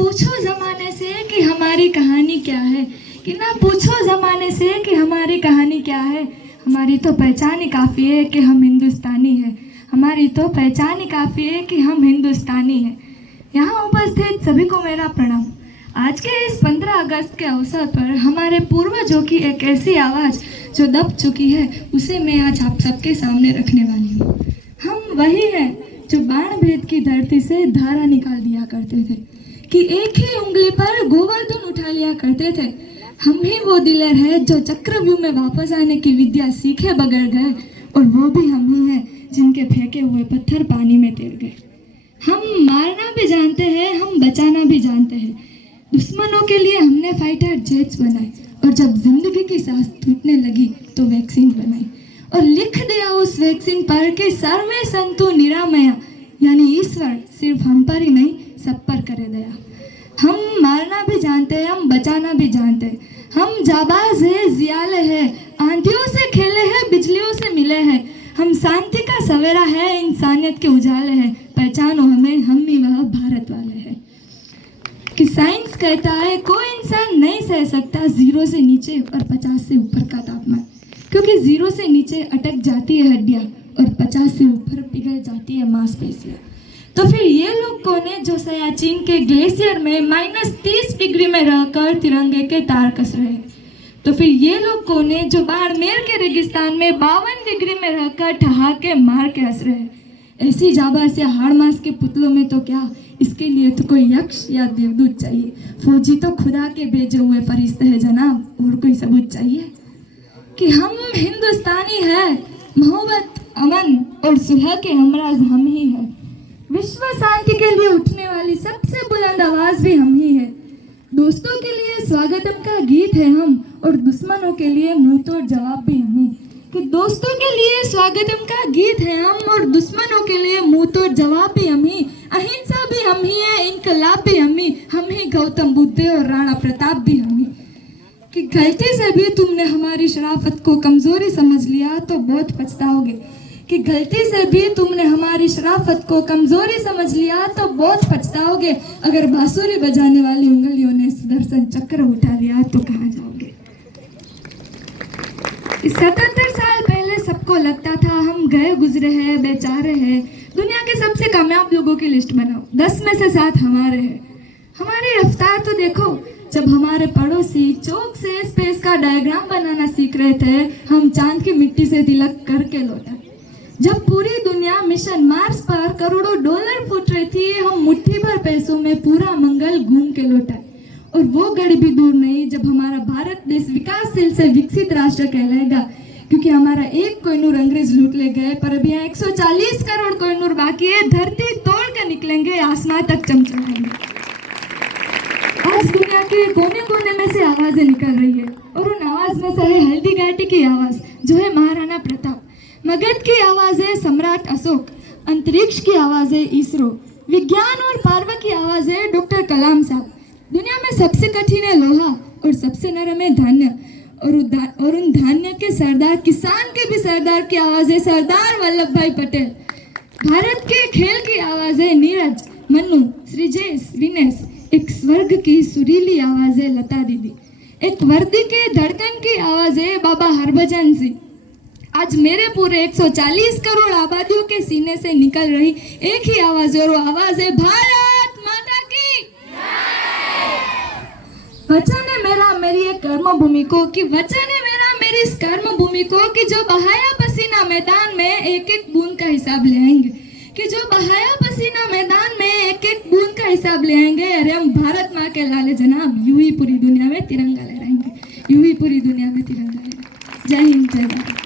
पूछो ज़माने से कि हमारी कहानी क्या है, कि ना पूछो ज़माने से कि हमारी कहानी क्या है। हमारी तो पहचान ही काफ़ी है कि हम हिंदुस्तानी हैं। हमारी तो पहचान ही काफ़ी है कि हम हिंदुस्तानी हैं। यहाँ उपस्थित सभी को मेरा प्रणाम। आज के इस 15 अगस्त के अवसर पर हमारे पूर्वजों की एक ऐसी आवाज़ जो दब चुकी है, उसे मैं आज आप सबके सामने रखने वाली हूँ। हम वही हैं जो बाण भेद की धरती से धारा निकाल दिया करते थे, कि एक ही उंगली पर गोवर्धन उठा लिया करते थे। हम ही वो दिलेर है जो चक्रव्यूह में वापस आने की विद्या सीखे बगैर गए, और वो भी हम ही हैं जिनके फेंके हुए पत्थर पानी में तैर गए। हम मारना भी जानते हैं, हम बचाना भी जानते हैं। दुश्मनों के लिए हमने फाइटर जेट्स बनाए, और जब जिंदगी की सांस टूटने लगी तो वैक्सीन बनाई, और लिख दिया उस वैक्सीन पर कि सर्वे संतु निरामया, यानी ईश्वर सिर्फ हम पर ही नहीं सब पर करे दया। हम मारना भी जानते हैं, हम बचाना भी जानते हैं। हम जाबाज है, जियाले है, आंधियों से खेले हैं, बिजलियों से मिले हैं। हम शांति का सवेरा है, इंसानियत के उजाले हैं। पहचानो हमें, हम ही वह भारत वाले हैं। कि साइंस कहता है कोई इंसान नहीं सह सकता 0 से नीचे और 50 से ऊपर का तापमान, क्योंकि 0 से नीचे अटक जाती है हड्डियाँ और 50 से ऊपर पिघल जाती है मांसपेशियाँ। तो फिर ये लोग कौन है जो सियाचिन के ग्लेशियर में -30 डिग्री में रहकर तिरंगे के तार कस रहे हैं? तो फिर ये लोग कौन है जो बाड़मेर के रेगिस्तान में 52 डिग्री में रहकर ठहाके मार के हंस रहे हैं? ऐसी जाबाज या हाड़ मास के पुतलों में तो क्या, इसके लिए तो कोई यक्ष या देवदूत चाहिए। फौजी तो खुदा के भेजे हुए फरिश्ते हैं जनाब, और कोई सबूत चाहिए कि हम हिंदुस्तानी है। मोहब्बत, अमन और सुलह के हमराज हम ही हैं। विश्व शांति के लिए उठने वाली सबसे बुलंद आवाज भी हम ही है। दोस्तों के लिए स्वागतम का गीत है हम, और दुश्मनों के लिए मुंह तोड़ जवाब भी हम ही। कि दोस्तों के लिए स्वागतम का गीत है हम, और दुश्मनों के लिए मुंह तोड़ जवाब भी हम ही। अहिंसा भी हम ही है, इनकलाब भी हम ही गौतम बुद्ध और राणा प्रताप भी हम ही। कि गलती से भी तुमने हमारी शराफत को कमजोरी समझ लिया तो बहुत पछताओगे। कि गलती से भी तुमने हमारी शराफत को कमजोरी समझ लिया तो बहुत पछताओगे। अगर बांसुरी बजाने वाली उंगलियों ने सुदर्शन चक्र उठा लिया तो कहाँ जाओगे? 77 साल पहले सबको लगता था हम गए गुजरे हैं, बेचारे हैं। दुनिया के सबसे कामयाब लोगों की लिस्ट बनाओ, 10 में से 7 हमारे हैं। हमारी रफ्तार तो देखो, जब हमारे पड़ोसी चौक से स्पेस का डायग्राम बनाना सीख रहे थे, हम चांद की मिट्टी से तिलक करके लौटा। जब पूरी दुनिया मिशन मार्स पर करोड़ों डॉलर फूट रही थी, हम मुट्ठी भर पैसों में पूरा मंगल घूम के लौटा। और वो घड़ी भी दूर नहीं जब हमारा भारत देश विकासशील से विकसित राष्ट्र कहलाएगा, क्योंकि हमारा एक कोहिनूर अंग्रेज लूट ले गए, पर अभी यहाँ 140 करोड़ कोहिनूर बाकी है। धरती तोड़ कर निकलेंगे, आसमान तक चमचमाएंगे। आज दुनिया के कोने कोने में से आवाजें निकल रही है, और उन आवाज में से है हल्दी घाटी की आवाज जो है महाराणा प्रताप, मगध की आवाज है सम्राट अशोक, अंतरिक्ष की आवाज है इसरो, विज्ञान और पार्व की आवाज है डॉक्टर कलाम साहब। दुनिया में सबसे कठिन है लोहा और सबसे नरम है धान्य, और उन धान्य के सरदार, किसान के भी सरदार की आवाज है सरदार वल्लभ भाई पटेल। भारत के खेल की आवाज है नीरज, मन्नू, श्रीजेश, विनेश। एक स्वर्ग की सुरीली आवाज है लता दीदी। एक वर्दी के धड़कन की आवाज है बाबा हरभजन सिंह। आज मेरे पूरे 140 करोड़ आबादियों के सीने से निकल रही एक ही आवाज है, और वो आवाज है भारत माता की वचन है मेरा मेरी एक कर्म भूमि को, कि वचन है मेरा मेरी इस कर्म भूमि को, कि जो बहाया पसीना मैदान में एक एक बूंद का हिसाब ले आएंगे। कि जो बहाया पसीना मैदान में एक एक बूंद का हिसाब ले आएंगे। अरे हम भारत माँ के लाले जनाब, यूं ही पूरी दुनिया में तिरंगा लहराएंगे, यूं ही पूरी दुनिया में तिरंगा लहराएंगे। जय हिंद, जय भारत।